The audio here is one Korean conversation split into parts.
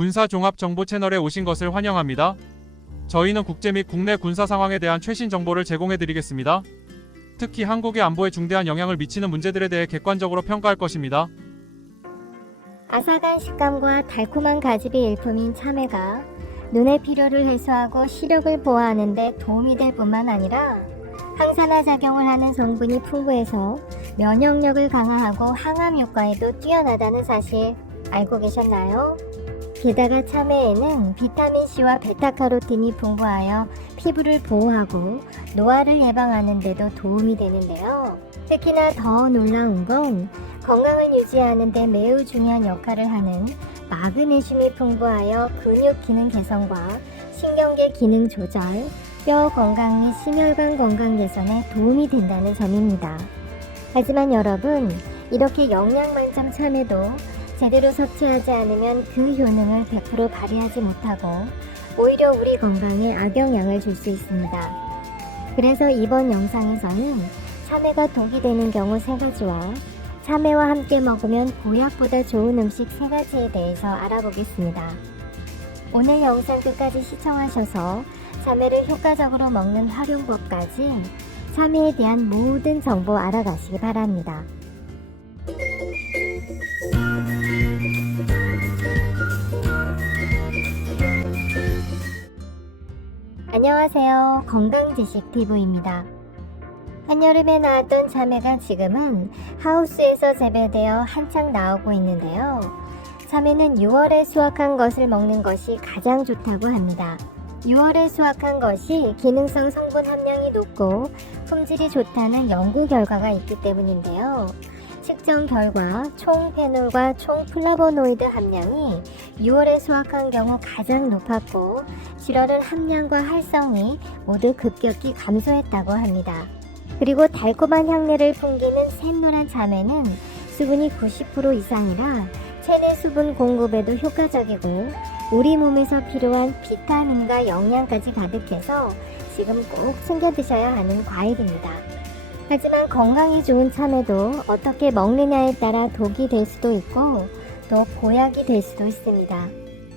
군사종합정보 채널에 오신 것을 환영합니다. 저희는 국제 및 국내 군사 상황에 대한 최신 정보를 제공해드리겠습니다. 특히 한국의 안보에 중대한 영향을 미치는 문제들에 대해 객관적으로 평가할 것입니다. 아삭한 식감과 달콤한 가집이 일품인 참외가 눈의 피로를 해소하고 시력을 보호하는 데 도움이 될 뿐만 아니라 항산화 작용을 하는 성분이 풍부해서 면역력을 강화하고 항암 효과에도 뛰어나다는 사실 알고 계셨나요? 게다가 참외에는 비타민C와 베타카로틴이 풍부하여 피부를 보호하고 노화를 예방하는 데도 도움이 되는데요. 특히나 더 놀라운 건 건강을 유지하는 데 매우 중요한 역할을 하는 마그네슘이 풍부하여 근육 기능 개선과 신경계 기능 조절, 뼈 건강 및 심혈관 건강 개선에 도움이 된다는 점입니다. 하지만 여러분, 이렇게 영양 만점 참외도 제대로 섭취하지 않으면 그 효능을 100% 발휘하지 못하고 오히려 우리 건강에 악영향을 줄 수 있습니다. 그래서 이번 영상에서는 참외가 독이 되는 경우 3가지와 참외와 함께 먹으면 보약보다 좋은 음식 3가지에 대해서 알아보겠습니다. 오늘 영상 끝까지 시청하셔서 참외를 효과적으로 먹는 활용법까지 참외에 대한 모든 정보 알아가시기 바랍니다. 안녕하세요. 건강지식TV입니다. 한여름에 나왔던 참외가 지금은 하우스에서 재배되어 한창 나오고 있는데요. 참외는 6월에 수확한 것을 먹는 것이 가장 좋다고 합니다. 6월에 수확한 것이 기능성 성분 함량이 높고 품질이 좋다는 연구 결과가 있기 때문인데요. 측정 결과 총 페놀과 총 플라보노이드 함량이 6월에 수확한 경우 가장 높았고 질환 함량과 활성이 모두 급격히 감소했다고 합니다. 그리고 달콤한 향내를 풍기는 샛노란 참외는 수분이 90% 이상이라 체내 수분 공급에도 효과적이고 우리 몸에서 필요한 비타민과 영양까지 가득해서 지금 꼭 챙겨 드셔야 하는 과일입니다. 하지만 건강에 좋은 참외도 어떻게 먹느냐에 따라 독이 될 수도 있고 또 보약이 될 수도 있습니다.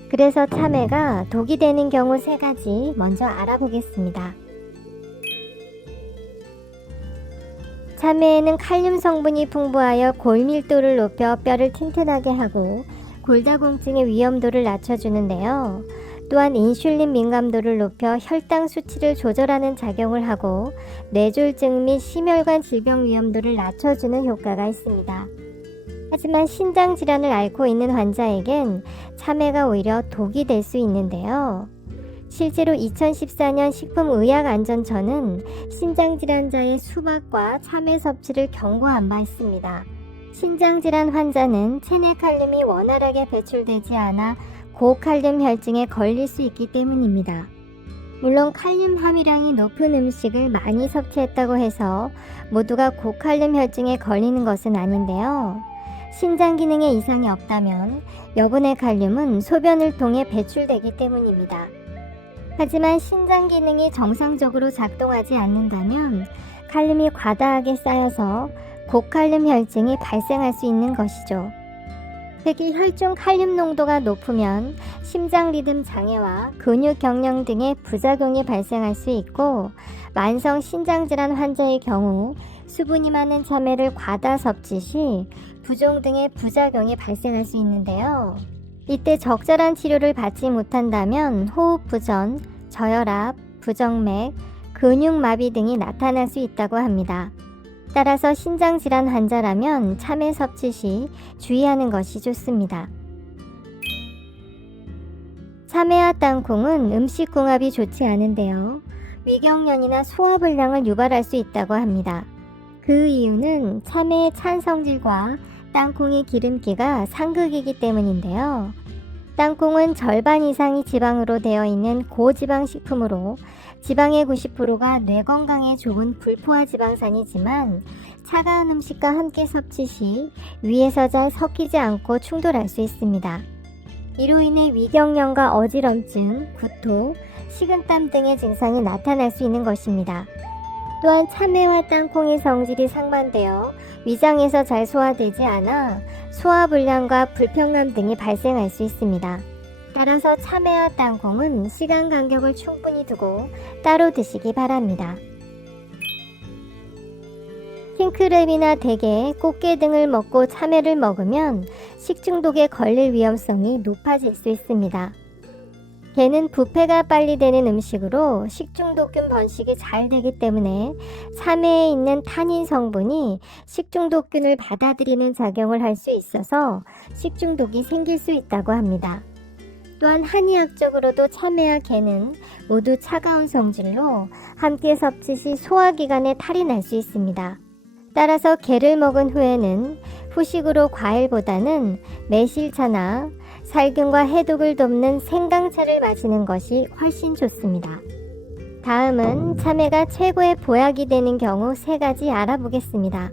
그래서 참외가 독이 되는 경우 3가지 먼저 알아보겠습니다. 참외에는 칼륨 성분이 풍부하여 골밀도를 높여 뼈를 튼튼하게 하고 골다공증의 위험도를 낮춰주는데요. 또한 인슐린 민감도를 높여 혈당 수치를 조절하는 작용을 하고 뇌졸중 및 심혈관 질병 위험도를 낮춰주는 효과가 있습니다. 하지만 신장 질환을 앓고 있는 환자에겐 참외가 오히려 독이 될 수 있는데요. 실제로 2014년 식품의약안전처는 신장질환자의 수박과 참외 섭취를 경고한 바 있습니다. 신장질환 환자는 체내 칼륨이 원활하게 배출되지 않아 고칼륨 혈증에 걸릴 수 있기 때문입니다. 물론 칼륨 함유량이 높은 음식을 많이 섭취했다고 해서 모두가 고칼륨 혈증에 걸리는 것은 아닌데요. 신장 기능에 이상이 없다면 여분의 칼륨은 소변을 통해 배출되기 때문입니다. 하지만 신장 기능이 정상적으로 작동하지 않는다면 칼륨이 과다하게 쌓여서 고칼륨 혈증이 발생할 수 있는 것이죠. 특히 혈중 칼륨 농도가 높으면 심장 리듬 장애와 근육 경련 등의 부작용이 발생할 수 있고 만성 신장질환 환자의 경우 수분이 많은 참외를 과다 섭취 시 부종 등의 부작용이 발생할 수 있는데요. 이때 적절한 치료를 받지 못한다면 호흡부전, 저혈압, 부정맥, 근육마비 등이 나타날 수 있다고 합니다. 따라서 신장질환 환자라면 참외 섭취 시 주의하는 것이 좋습니다. 참외와 땅콩은 음식궁합이 좋지 않은데요. 위경련이나 소화불량을 유발할 수 있다고 합니다. 그 이유는 참외의 찬 성질과 땅콩의 기름기가 상극이기 때문인데요. 땅콩은 절반 이상이 지방으로 되어 있는 고지방 식품으로 지방의 90%가 뇌 건강에 좋은 불포화 지방산이지만 차가운 음식과 함께 섭취 시 위에서 잘 섞이지 않고 충돌할 수 있습니다. 이로 인해 위경련과 어지럼증, 구토, 식은땀 등의 증상이 나타날 수 있는 것입니다. 또한 참외와 땅콩의 성질이 상반되어 위장에서 잘 소화되지 않아 소화불량과 불편감 등이 발생할 수 있습니다. 따라서 참외와 땅콩은 시간 간격을 충분히 두고 따로 드시기 바랍니다. 킹크랩이나 대게, 꽃게 등을 먹고 참외를 먹으면 식중독에 걸릴 위험성이 높아질 수 있습니다. 게는 부패가 빨리 되는 음식으로 식중독균 번식이 잘 되기 때문에 참외에 있는 타닌 성분이 식중독균을 받아들이는 작용을 할 수 있어서 식중독이 생길 수 있다고 합니다. 또한 한의학적으로도 참외와 게는 모두 차가운 성질로 함께 섭취 시 소화기관에 탈이 날 수 있습니다. 따라서 게를 먹은 후에는 후식으로 과일보다는 매실차나 살균과 해독을 돕는 생강차를 마시는 것이 훨씬 좋습니다. 다음은 참외가 최고의 보약이 되는 경우 3가지 알아보겠습니다.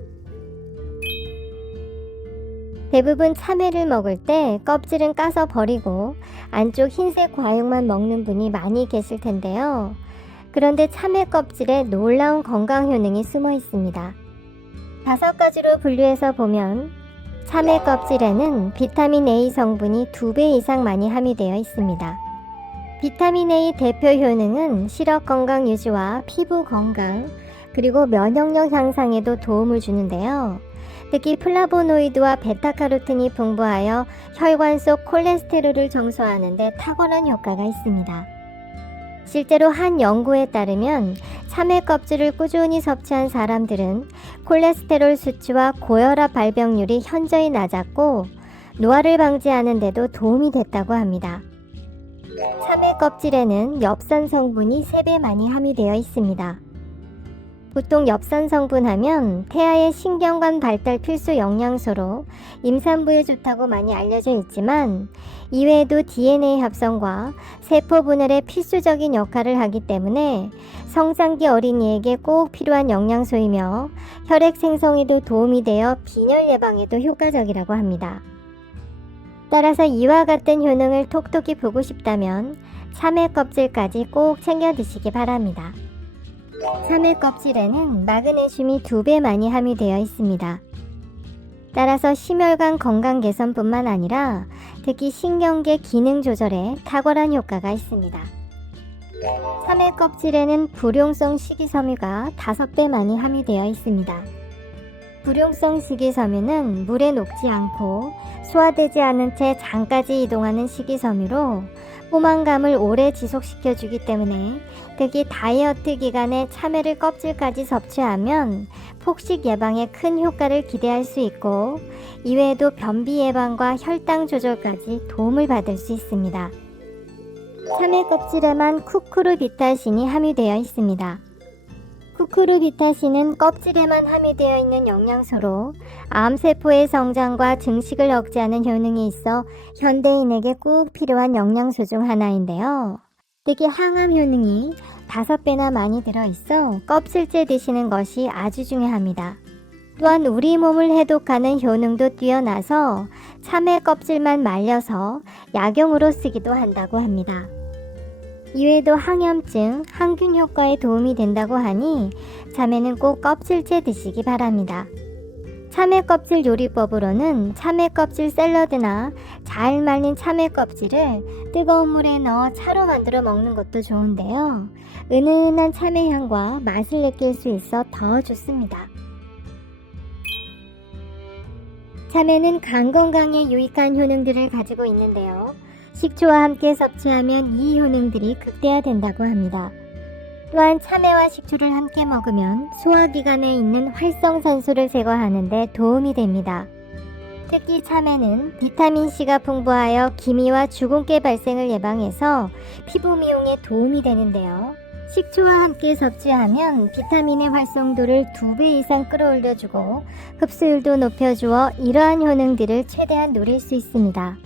대부분 참외를 먹을 때 껍질은 까서 버리고 안쪽 흰색 과육만 먹는 분이 많이 계실 텐데요. 그런데 참외 껍질에 놀라운 건강 효능이 숨어 있습니다. 5가지로 분류해서 보면 참외 껍질에는 비타민 A 성분이 2배 이상 많이 함유되어 있습니다. 비타민 A 대표 효능은 시력 건강 유지와 피부 건강, 그리고 면역력 향상에도 도움을 주는데요. 특히 플라보노이드와 베타카로틴이 풍부하여 혈관 속 콜레스테롤을 정소하는 데 탁월한 효과가 있습니다. 실제로 한 연구에 따르면 참외 껍질을 꾸준히 섭취한 사람들은 콜레스테롤 수치와 고혈압 발병률이 현저히 낮았고 노화를 방지하는 데도 도움이 됐다고 합니다. 참외 껍질에는 엽산 성분이 3배 많이 함유되어 있습니다. 보통 엽산 성분 하면 태아의 신경관 발달 필수 영양소로 임산부에 좋다고 많이 알려져 있지만 이외에도 DNA 합성과 세포 분열에 필수적인 역할을 하기 때문에 성장기 어린이에게 꼭 필요한 영양소이며 혈액 생성에도 도움이 되어 빈혈 예방에도 효과적이라고 합니다. 따라서 이와 같은 효능을 톡톡히 보고 싶다면 참외 껍질까지 꼭 챙겨 드시기 바랍니다. 참외 껍질에는 마그네슘이 2배 많이 함유되어 있습니다. 따라서 심혈관 건강 개선뿐만 아니라 특히 신경계 기능 조절에 탁월한 효과가 있습니다. 참외 껍질에는 불용성 식이섬유가 5배 많이 함유되어 있습니다. 불용성 식이섬유는 물에 녹지 않고 소화되지 않은 채 장까지 이동하는 식이섬유로 포만감을 오래 지속시켜주기 때문에 특히 다이어트 기간에 참외를 껍질까지 섭취하면 폭식 예방에 큰 효과를 기대할 수 있고 이외에도 변비 예방과 혈당 조절까지 도움을 받을 수 있습니다. 참외 껍질에만 쿠쿠르비타신이 함유되어 있습니다. 쿠쿠르비타신은 껍질에만 함유되어 있는 영양소로 암세포의 성장과 증식을 억제하는 효능이 있어 현대인에게 꼭 필요한 영양소 중 하나인데요. 특히 항암 효능이 5배나 많이 들어있어 껍질째 드시는 것이 아주 중요합니다. 또한 우리 몸을 해독하는 효능도 뛰어나서 참외 껍질만 말려서 약용으로 쓰기도 한다고 합니다. 이외에도 항염증, 항균 효과에 도움이 된다고 하니 참외는 꼭 껍질째 드시기 바랍니다. 참외 껍질 요리법으로는 참외 껍질 샐러드나 잘 말린 참외 껍질을 뜨거운 물에 넣어 차로 만들어 먹는 것도 좋은데요. 은은한 참외 향과 맛을 느낄 수 있어 더 좋습니다. 참외는 간 건강에 유익한 효능들을 가지고 있는데요. 식초와 함께 섭취하면 이 효능들이 극대화된다고 합니다. 또한 참외와 식초를 함께 먹으면 소화기관에 있는 활성산소를 제거하는 데 도움이 됩니다. 특히 참외는 비타민C가 풍부하여 기미와 주근깨 발생을 예방해서 피부 미용에 도움이 되는데요. 식초와 함께 섭취하면 비타민의 활성도를 2배 이상 끌어올려주고 흡수율도 높여주어 이러한 효능들을 최대한 누릴 수 있습니다.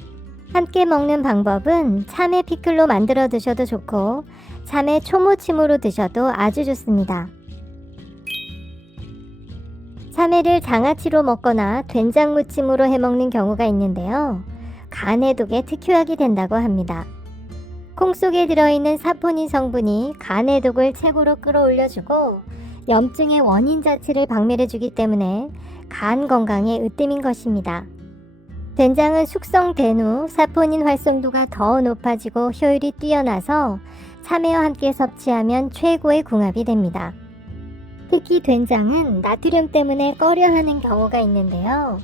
함께 먹는 방법은 참외 피클로 만들어 드셔도 좋고 참외 초무침으로 드셔도 아주 좋습니다. 참외를 장아찌로 먹거나 된장 무침으로 해먹는 경우가 있는데요. 간 해독에 특효약이 된다고 합니다. 콩 속에 들어있는 사포닌 성분이 간 해독을 최고로 끌어올려주고 염증의 원인 자체를 박멸해주기 때문에 간 건강에 으뜸인 것입니다. 된장은 숙성된 후 사포닌 활성도가 더 높아지고 효율이 뛰어나서 참외와 함께 섭취하면 최고의 궁합이 됩니다. 특히 된장은 나트륨 때문에 꺼려하는 경우가 있는데요.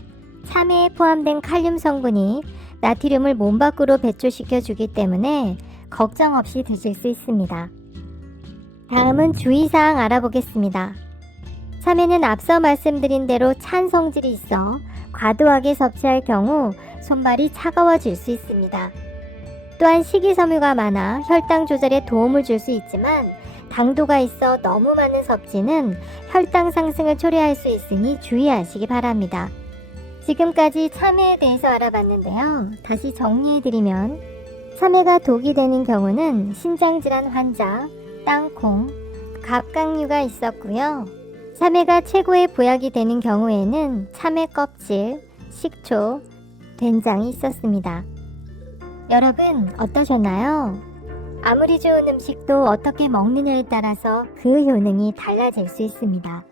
참외에 포함된 칼륨 성분이 나트륨을 몸 밖으로 배출시켜 주기 때문에 걱정 없이 드실 수 있습니다. 다음은 주의사항 알아보겠습니다. 참외는 앞서 말씀드린 대로 찬 성질이 있어 과도하게 섭취할 경우 손발이 차가워질 수 있습니다. 또한 식이섬유가 많아 혈당 조절에 도움을 줄 수 있지만 당도가 있어 너무 많은 섭취는 혈당 상승을 초래할 수 있으니 주의하시기 바랍니다. 지금까지 참외에 대해서 알아봤는데요. 다시 정리해드리면 참외가 독이 되는 경우는 신장질환 환자, 땅콩, 갑각류가 있었고요. 참외가 최고의 보약이 되는 경우에는 참외 껍질, 식초, 된장이 있었습니다. 여러분 어떠셨나요? 아무리 좋은 음식도 어떻게 먹느냐에 따라서 그 효능이 달라질 수 있습니다.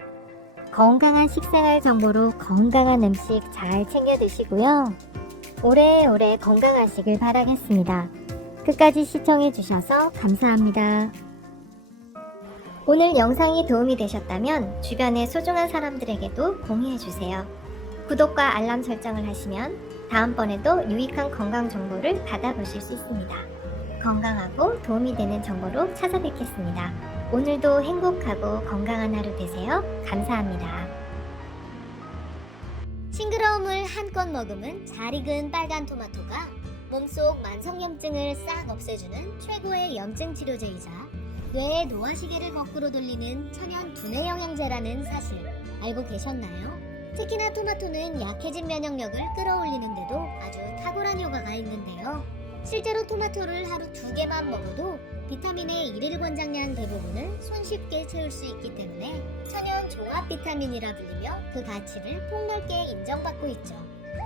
건강한 식생활 정보로 건강한 음식 잘 챙겨 드시고요. 오래오래 건강하시길 바라겠습니다. 끝까지 시청해 주셔서 감사합니다. 오늘 영상이 도움이 되셨다면 주변의 소중한 사람들에게도 공유해 주세요. 구독과 알람 설정을 하시면 다음번에도 유익한 건강 정보를 받아보실 수 있습니다. 건강하고 도움이 되는 정보로 찾아뵙겠습니다. 오늘도 행복하고 건강한 하루 되세요. 감사합니다. 싱그러움을 한껏 머금은 잘 익은 빨간 토마토가 몸속 만성염증을 싹 없애주는 최고의 염증 치료제이자 뇌의 노화시계를 거꾸로 돌리는 천연 두뇌 영양제라는 사실 알고 계셨나요? 특히나 토마토는 약해진 면역력을 끌어올리는데도 아주 탁월한 효과가 있는데요. 실제로 토마토를 하루 2개만 먹어도 비타민의 일일 권장량 대부분을 손쉽게 채울 수 있기 때문에 천연 종합 비타민이라 불리며 그 가치를 폭넓게 인정받고 있죠.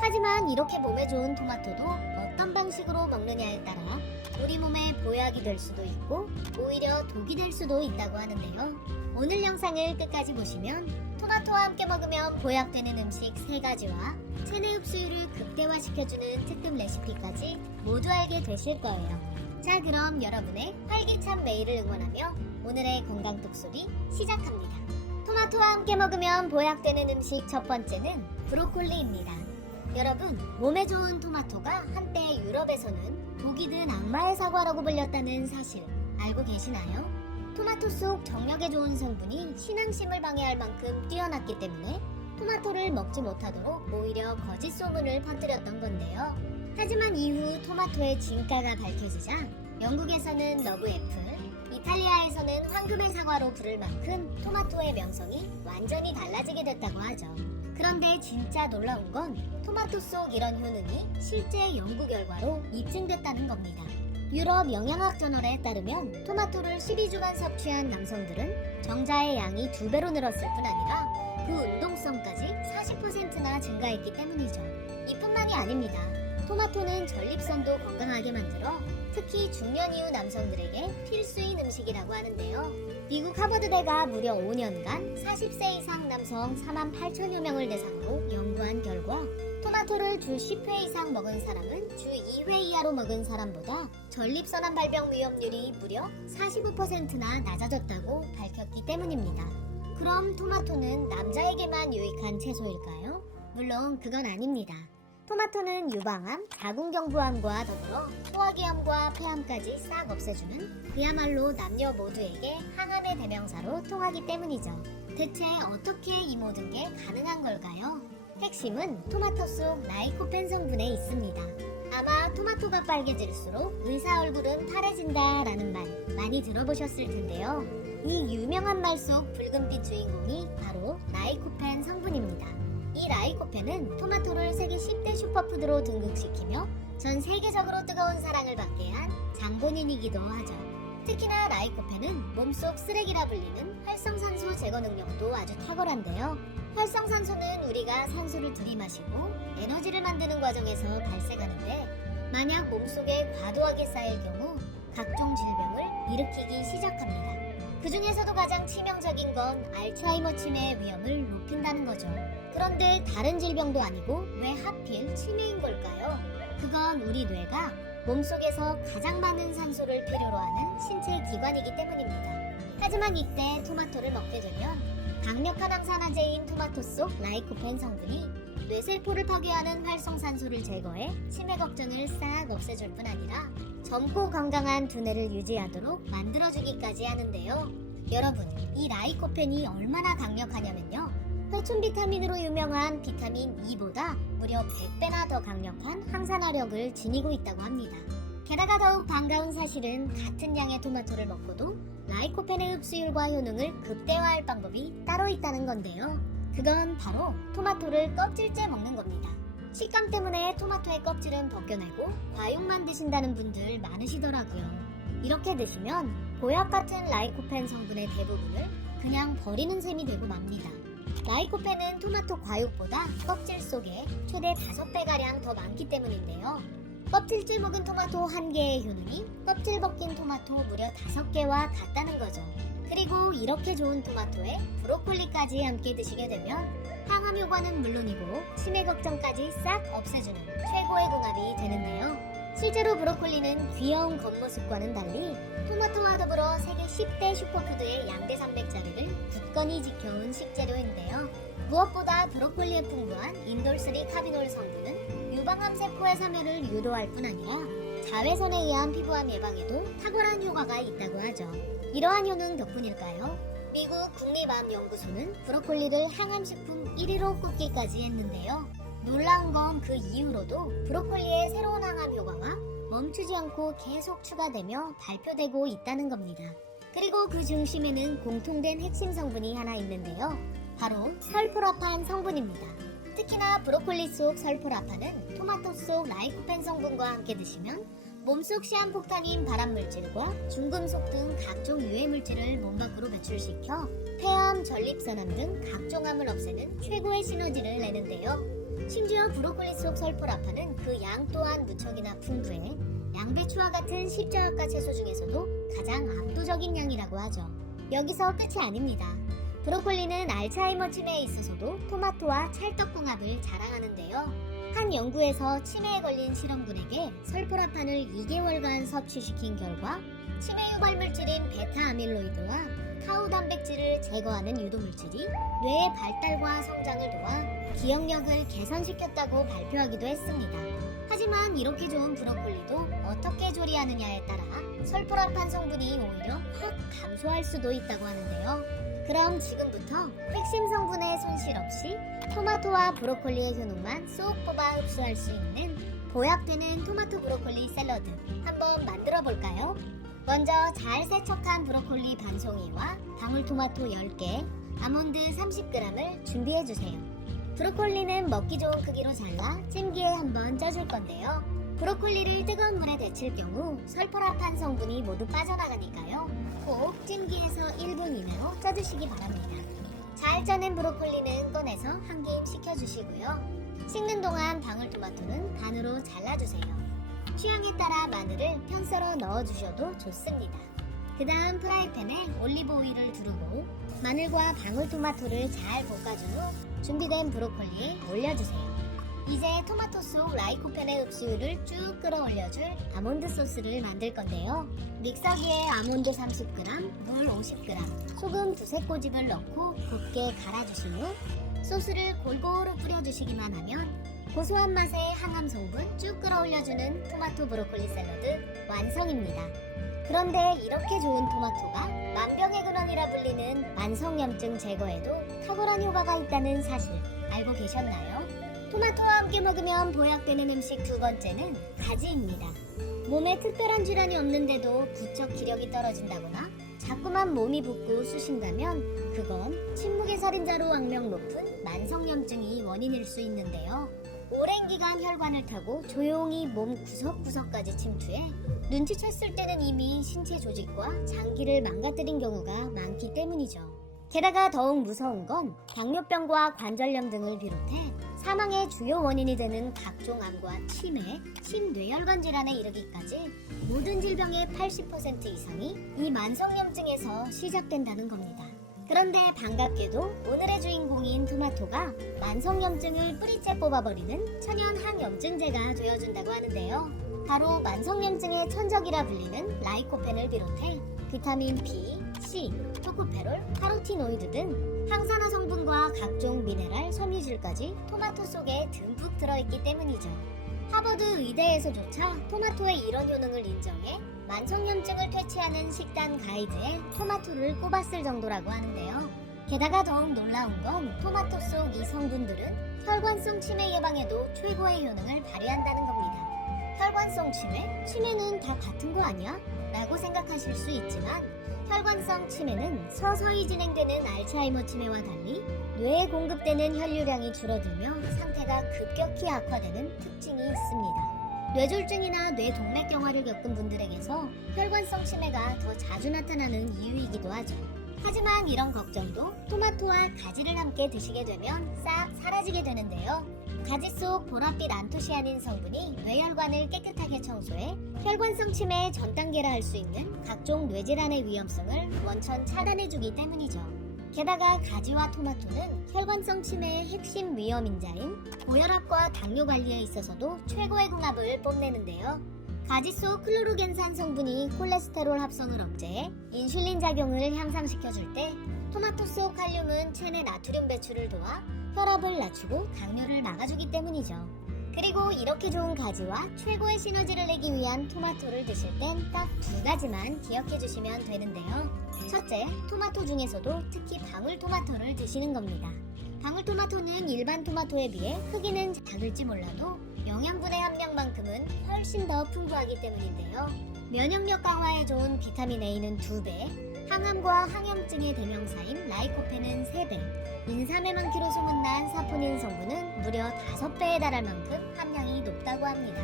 하지만 이렇게 몸에 좋은 토마토도 어떤 방식으로 먹느냐에 따라 우리 몸에 보약이 될 수도 있고 오히려 독이 될 수도 있다고 하는데요. 오늘 영상을 끝까지 보시면 토마토와 함께 먹으면 보약되는 음식 3가지와 체내 흡수율을 극대화시켜주는 특급 레시피까지 모두 알게 되실 거예요. 자, 그럼 여러분의 활기찬 매일을 응원하며 오늘의 건강 톡소리 시작합니다. 토마토와 함께 먹으면 보약되는 음식 첫 번째는 브로콜리입니다. 여러분, 몸에 좋은 토마토가 한때 유럽에서는 독이 든 악마의 사과라고 불렸다는 사실 알고 계시나요? 토마토 속 정력에 좋은 성분이 신앙심을 방해할 만큼 뛰어났기 때문에 토마토를 먹지 못하도록 오히려 거짓 소문을 퍼뜨렸던 건데요. 하지만 이후 토마토의 진가가 밝혀지자 영국에서는 러브애플, 이탈리아에서는 황금의 사과로 부를 만큼 토마토의 명성이 완전히 달라지게 됐다고 하죠. 그런데 진짜 놀라운 건 토마토 속 이런 효능이 실제 연구 결과로 입증됐다는 겁니다. 유럽 영양학 저널에 따르면 토마토를 12주간 섭취한 남성들은 정자의 양이 2배로 늘었을 뿐 아니라 그 운동성까지 40%나 증가했기 때문이죠. 이뿐만이 아닙니다. 토마토는 전립선도 건강하게 만들어 특히 중년 이후 남성들에게 필수인 음식이라고 하는데요. 미국 하버드대가 무려 5년간 40세 이상 남성 48,000여 명을 대상으로 연구한 결과 토마토를 주 10회 이상 먹은 사람은 주 2회 이하로 먹은 사람보다 전립선암 발병 위험률이 무려 45%나 낮아졌다고 밝혔기 때문입니다. 그럼 토마토는 남자에게만 유익한 채소일까요? 물론 그건 아닙니다. 토마토는 유방암, 자궁경부암과 더불어 소화기암과 폐암까지 싹 없애주는 그야말로 남녀 모두에게 항암의 대명사로 통하기 때문이죠. 대체 어떻게 이 모든 게 가능한 걸까요? 핵심은 토마토 속 라이코펜 성분에 있습니다. 아마 토마토가 빨개질수록 의사 얼굴은 파래진다 라는 말 많이 들어보셨을 텐데요. 이 유명한 말 속 붉은빛 주인공이 바로 라이코펜 성분입니다. 이 라이코펜은 토마토를 세계 10대 슈퍼푸드로 등극시키며 전 세계적으로 뜨거운 사랑을 받게 한 장본인이기도 하죠. 특히나 라이코펜은 몸속 쓰레기라 불리는 활성산소 제거 능력도 아주 탁월한데요. 활성산소는 우리가 산소를 들이마시고 에너지를 만드는 과정에서 발생하는데 만약 몸속에 과도하게 쌓일 경우 각종 질병을 일으키기 시작합니다. 그 중에서도 가장 치명적인 건 알츠하이머 치매의 위험을 높인다는 거죠. 그런데 다른 질병도 아니고 왜 하필 치매인 걸까요? 그건 우리 뇌가 몸속에서 가장 많은 산소를 필요로 하는 신체 기관이기 때문입니다. 하지만 이때 토마토를 먹게 되면 강력한 항산화제인 토마토 속 라이코펜 성분이 뇌세포를 파괴하는 활성산소를 제거해 치매 걱정을 싹 없애줄 뿐 아니라 젊고 건강한 두뇌를 유지하도록 만들어주기까지 하는데요. 여러분, 이 라이코펜이 얼마나 강력하냐면요. 회춘 비타민으로 유명한 비타민 E보다 무려 100배나 더 강력한 항산화력을 지니고 있다고 합니다. 게다가 더욱 반가운 사실은 같은 양의 토마토를 먹고도 라이코펜의 흡수율과 효능을 극대화할 방법이 따로 있다는 건데요. 그건 바로 토마토를 껍질째 먹는 겁니다. 식감 때문에 토마토의 껍질은 벗겨내고 과육만 드신다는 분들 많으시더라고요. 이렇게 드시면 보약 같은 라이코펜 성분의 대부분을 그냥 버리는 셈이 되고 맙니다. 라이코펜은 토마토 과육보다 껍질 속에 최대 5배가량 더 많기 때문인데요. 껍질째 먹은 토마토 1개의 효능이 껍질 벗긴 토마토 무려 5개와 같다는 거죠. 그리고 이렇게 좋은 토마토에 브로콜리까지 함께 드시게 되면 항암 효과는 물론이고 치매 걱정까지 싹 없애주는 최고의 궁합이 되는데요. 실제로 브로콜리는 귀여운 겉모습과는 달리 토마토와 더불어 세계 10대 슈퍼푸드의 양대 산맥자리를 굳건히 지켜온 식재료인데요. 무엇보다 브로콜리에 풍부한 인돌3 카비놀 성분은 유방암 세포의 사멸을 유도할 뿐 아니라 자외선에 의한 피부암 예방에도 탁월한 효과가 있다고 하죠. 이러한 효능 덕분일까요? 미국 국립암연구소는 브로콜리를 항암식품 1위로 꼽기까지 했는데요. 놀라운 건 그 이후로도 브로콜리의 새로운 항암 효과가 멈추지 않고 계속 추가되며 발표되고 있다는 겁니다. 그리고 그 중심에는 공통된 핵심 성분이 하나 있는데요. 바로 설포라판 성분입니다. 특히나 브로콜리 속 설포라판은 토마토 속 라이코펜 성분과 함께 드시면 몸속 시한폭탄인 발암물질과 중금속 등 각종 유해물질을 몸 밖으로 배출시켜 폐암, 전립선암 등 각종 암을 없애는 최고의 시너지를 내는데요. 심지어 브로콜리 속 설포라판은 그 양 또한 무척이나 풍부해 양배추와 같은 십자화과 채소 중에서도 가장 압도적인 양이라고 하죠. 여기서 끝이 아닙니다. 브로콜리는 알츠하이머 치매에 있어서도 토마토와 찰떡궁합을 자랑하는데요. 한 연구에서 치매에 걸린 실험군에게 설포라판을 2개월간 섭취시킨 결과 치매 유발물질인 베타 아밀로이드와 타우 단백질을 제거하는 유도물질이 뇌의 발달과 성장을 도와 기억력을 개선시켰다고 발표하기도 했습니다. 하지만 이렇게 좋은 브로콜리도 어떻게 조리하느냐에 따라 설포라판 성분이 오히려 확 감소할 수도 있다고 하는데요. 그럼 지금부터 핵심 성분의 손실 없이 토마토와 브로콜리의 효능만 쏙 뽑아 흡수할 수 있는 보약되는 토마토 브로콜리 샐러드 한번 만들어 볼까요? 먼저 잘 세척한 브로콜리 반송이와 방울토마토 10개, 아몬드 30g을 준비해 주세요. 브로콜리는 먹기 좋은 크기로 잘라 찜기에 한번 쪄줄 건데요. 브로콜리를 뜨거운 물에 데칠 경우 설포라판 성분이 모두 빠져나가니까요. 꼭 찜기에서 1분 이내로 쪄주시기 바랍니다. 잘 쪄낸 브로콜리는 꺼내서 한 개임 식혀주시고요. 식는 동안 방울토마토는 반으로 잘라주세요. 취향에 따라 마늘을 편썰어 넣어주셔도 좋습니다. 그 다음 프라이팬에 올리브 오일을 두르고 마늘과 방울토마토를 잘 볶아준 후 준비된 브로콜리에 올려주세요. 이제 토마토 속 라이코펜의 흡수율을 쭉 끌어올려줄 아몬드 소스를 만들 건데요. 믹서기에 아몬드 30g, 물 50g, 소금 두세 꼬집을 넣고 곱게 갈아주신 후 소스를 골고루 뿌려주시기만 하면 고소한 맛의 항암 성분 쭉 끌어올려주는 토마토 브로콜리 샐러드 완성입니다. 그런데 이렇게 좋은 토마토가 만병의 근원이라 불리는 만성염증 제거에도 탁월한 효과가 있다는 사실 알고 계셨나요? 토마토와 함께 먹으면 보약되는 음식 두 번째는 가지입니다. 몸에 특별한 질환이 없는데도 부쩍 기력이 떨어진다거나 자꾸만 몸이 붓고 쑤신다면 그건 침묵의 살인자로 악명 높은 만성염증이 원인일 수 있는데요. 오랜 기간 혈관을 타고 조용히 몸 구석구석까지 침투해 눈치챘을 때는 이미 신체 조직과 장기를 망가뜨린 경우가 많기 때문이죠. 게다가 더욱 무서운 건 당뇨병과 관절염 등을 비롯해 사망의 주요 원인이 되는 각종 암과 치매, 심뇌혈관 질환에 이르기까지 모든 질병의 80% 이상이 이 만성염증에서 시작된다는 겁니다. 그런데 반갑게도 오늘의 주인공인 토마토가 만성염증을 뿌리째 뽑아버리는 천연 항염증제가 되어준다고 하는데요. 바로 만성염증의 천적이라 불리는 라이코펜을 비롯해 비타민 B, C, 토코페롤, 카로티노이드 등 항산화 성분과 각종 미네랄, 섬유질까지 토마토 속에 듬뿍 들어있기 때문이죠. 하버드 의대에서조차 토마토의 이런 효능을 인정해 만성염증을 퇴치하는 식단 가이드에 토마토를 꼽았을 정도라고 하는데요. 게다가 더욱 놀라운 건 토마토 속 이 성분들은 혈관성 치매 예방에도 최고의 효능을 발휘한다는 겁니다. 혈관성 치매? 치매는 다 같은 거 아니야? 라고 생각하실 수 있지만 혈관성 치매는 서서히 진행되는 알츠하이머 치매와 달리 뇌에 공급되는 혈류량이 줄어들며 상태가 급격히 악화되는 특징이 있습니다. 뇌졸중이나 뇌동맥경화를 겪은 분들에게서 혈관성 치매가 더 자주 나타나는 이유이기도 하죠. 하지만 이런 걱정도 토마토와 가지를 함께 드시게 되면 싹 사라지게 되는데요. 가지 속 보랏빛 안토시아닌 성분이 뇌혈관을 깨끗하게 청소해 혈관성 치매의 전 단계라 할 수 있는 각종 뇌질환의 위험성을 원천 차단해주기 때문이죠. 게다가 가지와 토마토는 혈관성 치매의 핵심 위험인자인 고혈압과 당뇨 관리에 있어서도 최고의 궁합을 뽐내는데요. 가지 속 클로로겐산 성분이 콜레스테롤 합성을 억제해 인슐린 작용을 향상시켜줄 때 토마토 속 칼륨은 체내 나트륨 배출을 도와 혈압을 낮추고 당뇨를 막아주기 때문이죠. 그리고 이렇게 좋은 가지와 최고의 시너지를 내기 위한 토마토를 드실 땐 딱 두 가지만 기억해 주시면 되는데요. 첫째, 토마토 중에서도 특히 방울토마토를 드시는 겁니다. 방울토마토는 일반 토마토에 비해 크기는 작을지 몰라도 영양분의 함량만큼은 훨씬 더 풍부하기 때문인데요. 면역력 강화에 좋은 비타민 A는 2배, 항암과 항염증의 대명사인 라이코펜은 3배, 인삼에 많기로 소문난 사포닌 성분은 무려 5배에 달할 만큼 함량이 높다고 합니다.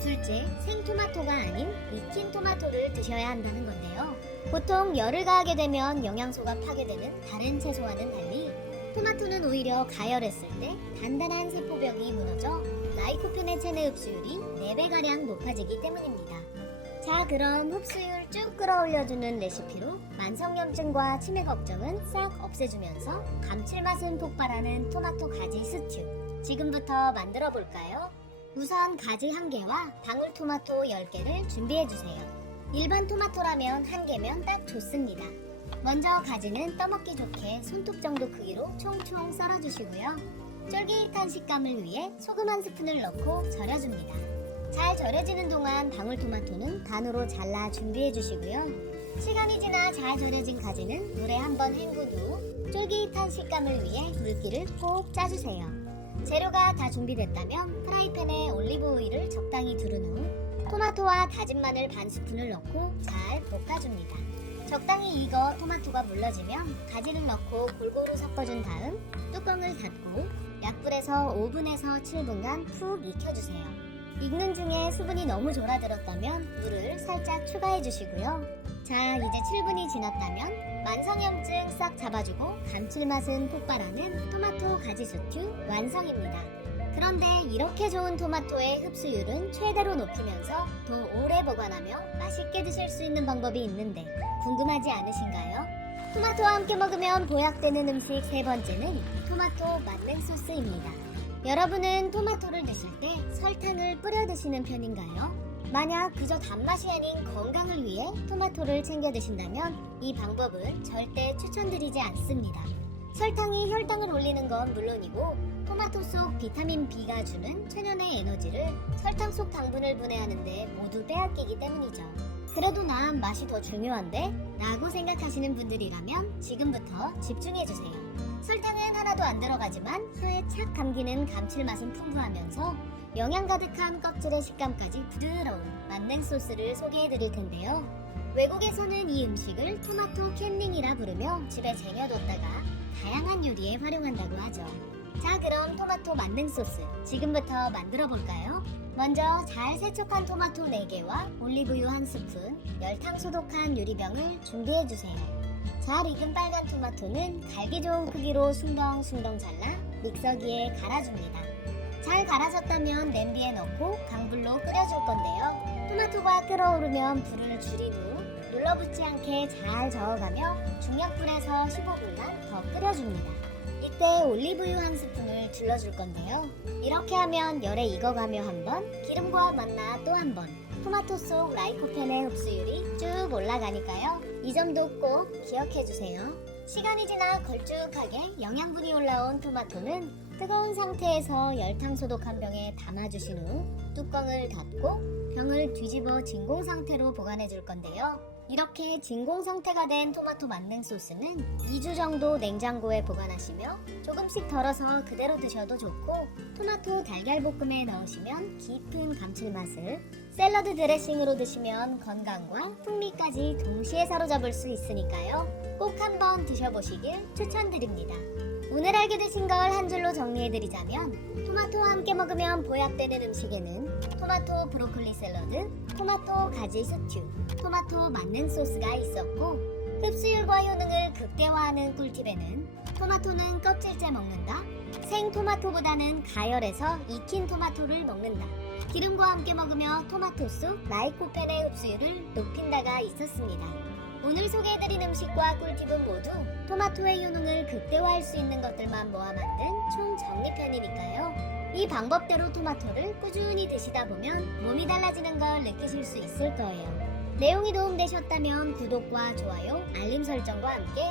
둘째, 생토마토가 아닌 익힌 토마토를 드셔야 한다는 건데요. 보통 열을 가하게 되면 영양소가 파괴되는 다른 채소와는 달리 토마토는 오히려 가열했을 때 단단한 세포벽이 무너져 라이코펜의 체내 흡수율이 4배가량 높아지기 때문입니다. 자, 그럼 흡수율 쭉 끌어올려주는 레시피로 만성염증과 치매 걱정은 싹 없애주면서 감칠맛은 폭발하는 토마토 가지 스튜 지금부터 만들어 볼까요? 우선 가지 1개와 방울토마토 10개를 준비해주세요. 일반 토마토라면 1개면 딱 좋습니다. 먼저 가지는 떠먹기 좋게 손톱 정도 크기로 총총 썰어주시고요. 쫄깃한 식감을 위해 소금 1스푼을 넣고 절여줍니다. 잘 절여지는 동안 방울토마토는 반으로 잘라 준비해주시고요. 시간이 지나 잘 절여진 가지는 물에 한번 헹군 후 쫄깃한 식감을 위해 물기를 꼭 짜주세요. 재료가 다 준비됐다면 프라이팬에 올리브 오일을 적당히 두른 후 토마토와 다진 마늘 반 스푼을 넣고 잘 볶아줍니다. 적당히 익어 토마토가 물러지면 가지를 넣고 골고루 섞어준 다음 뚜껑을 닫고 약불에서 5분에서 7분간 푹 익혀주세요. 익는 중에 수분이 너무 졸아들었다면 물을 살짝 추가해 주시고요. 자, 이제 7분이 지났다면 만성염증 싹 잡아주고 감칠맛은 폭발하는 토마토 가지 스튜 완성입니다. 그런데 이렇게 좋은 토마토의 흡수율은 최대로 높이면서 더 오래 보관하며 맛있게 드실 수 있는 방법이 있는데 궁금하지 않으신가요? 토마토와 함께 먹으면 보약되는 음식 세 번째는 토마토 만능 소스입니다. 여러분은 토마토를 드실 때 설탕을 뿌려 드시는 편인가요? 만약 그저 단맛이 아닌 건강을 위해 토마토를 챙겨 드신다면 이 방법은 절대 추천드리지 않습니다. 설탕이 혈당을 올리는 건 물론이고 토마토 속 비타민 B가 주는 천연의 에너지를 설탕 속 당분을 분해하는데 모두 빼앗기기 때문이죠. 그래도 난 맛이 더 중요한데? 라고 생각하시는 분들이라면 지금부터 집중해주세요. 설탕은 하나도 안 들어가지만 혀에 착 감기는 감칠맛은 풍부하면서 영양 가득한 껍질의 식감까지 부드러운 만능 소스를 소개해드릴 텐데요. 외국에서는 이 음식을 토마토 캔닝이라 부르며 집에 쟁여뒀다가 다양한 요리에 활용한다고 하죠. 자, 그럼 토마토 만능 소스 지금부터 만들어 볼까요? 먼저 잘 세척한 토마토 4개와 올리브유 1스푼, 열탕 소독한 유리병을 준비해주세요. 잘 익은 빨간 토마토는 갈기 좋은 크기로 숭덩숭덩 잘라 믹서기에 갈아줍니다. 잘 갈아졌다면 냄비에 넣고 강불로 끓여줄 건데요. 토마토가 끓어오르면 불을 줄인 후 눌러붙지 않게 잘 저어가며 중약불에서 15분간 더 끓여줍니다. 이때 올리브유 한 스푼을 둘러줄 건데요. 이렇게 하면 열에 익어가며 한 번, 기름과 만나 또 한 번, 토마토 속 라이코펜의 흡수율이 쭉 올라가니까요. 이 점도 꼭 기억해주세요. 시간이 지나 걸쭉하게 영양분이 올라온 토마토는 뜨거운 상태에서 열탕 소독한 병에 담아주신 후 뚜껑을 닫고 병을 뒤집어 진공 상태로 보관해 줄 건데요. 이렇게 진공 상태가 된 토마토 만능 소스는 2주 정도 냉장고에 보관하시며 조금씩 덜어서 그대로 드셔도 좋고, 토마토 달걀 볶음에 넣으시면 깊은 감칠맛을, 샐러드 드레싱으로 드시면 건강과 풍미까지 동시에 사로잡을 수 있으니까요. 꼭 한번 드셔보시길 추천드립니다. 오늘 알게 되신 걸 한 줄로 정리해드리자면, 토마토와 함께 먹으면 보약되는 음식에는 토마토 브로콜리 샐러드, 토마토 가지 스튜, 토마토 만능 소스가 있었고, 흡수율과 효능을 극대화하는 꿀팁에는 토마토는 껍질째 먹는다, 생 토마토보다는 가열해서 익힌 토마토를 먹는다, 기름과 함께 먹으며 토마토 속 라이코펜의 흡수율을 높인다가 있었습니다. 오늘 소개해드린 음식과 꿀팁은 모두 토마토의 효능을 극대화할 수 있는 것들만 모아 만든 총 정리편이니까요. 이 방법대로 토마토를 꾸준히 드시다 보면 몸이 달라지는 걸 느끼실 수 있을 거예요. 내용이 도움되셨다면 구독과 좋아요, 알림 설정과 함께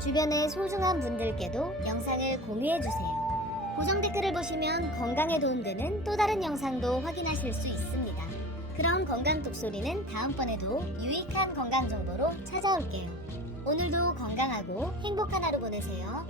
주변의 소중한 분들께도 영상을 공유해주세요. 고정 댓글을 보시면 건강에 도움되는 또 다른 영상도 확인하실 수 있습니다. 그럼 건강 독소리는 다음번에도 유익한 건강 정보로 찾아올게요. 오늘도 건강하고 행복한 하루 보내세요.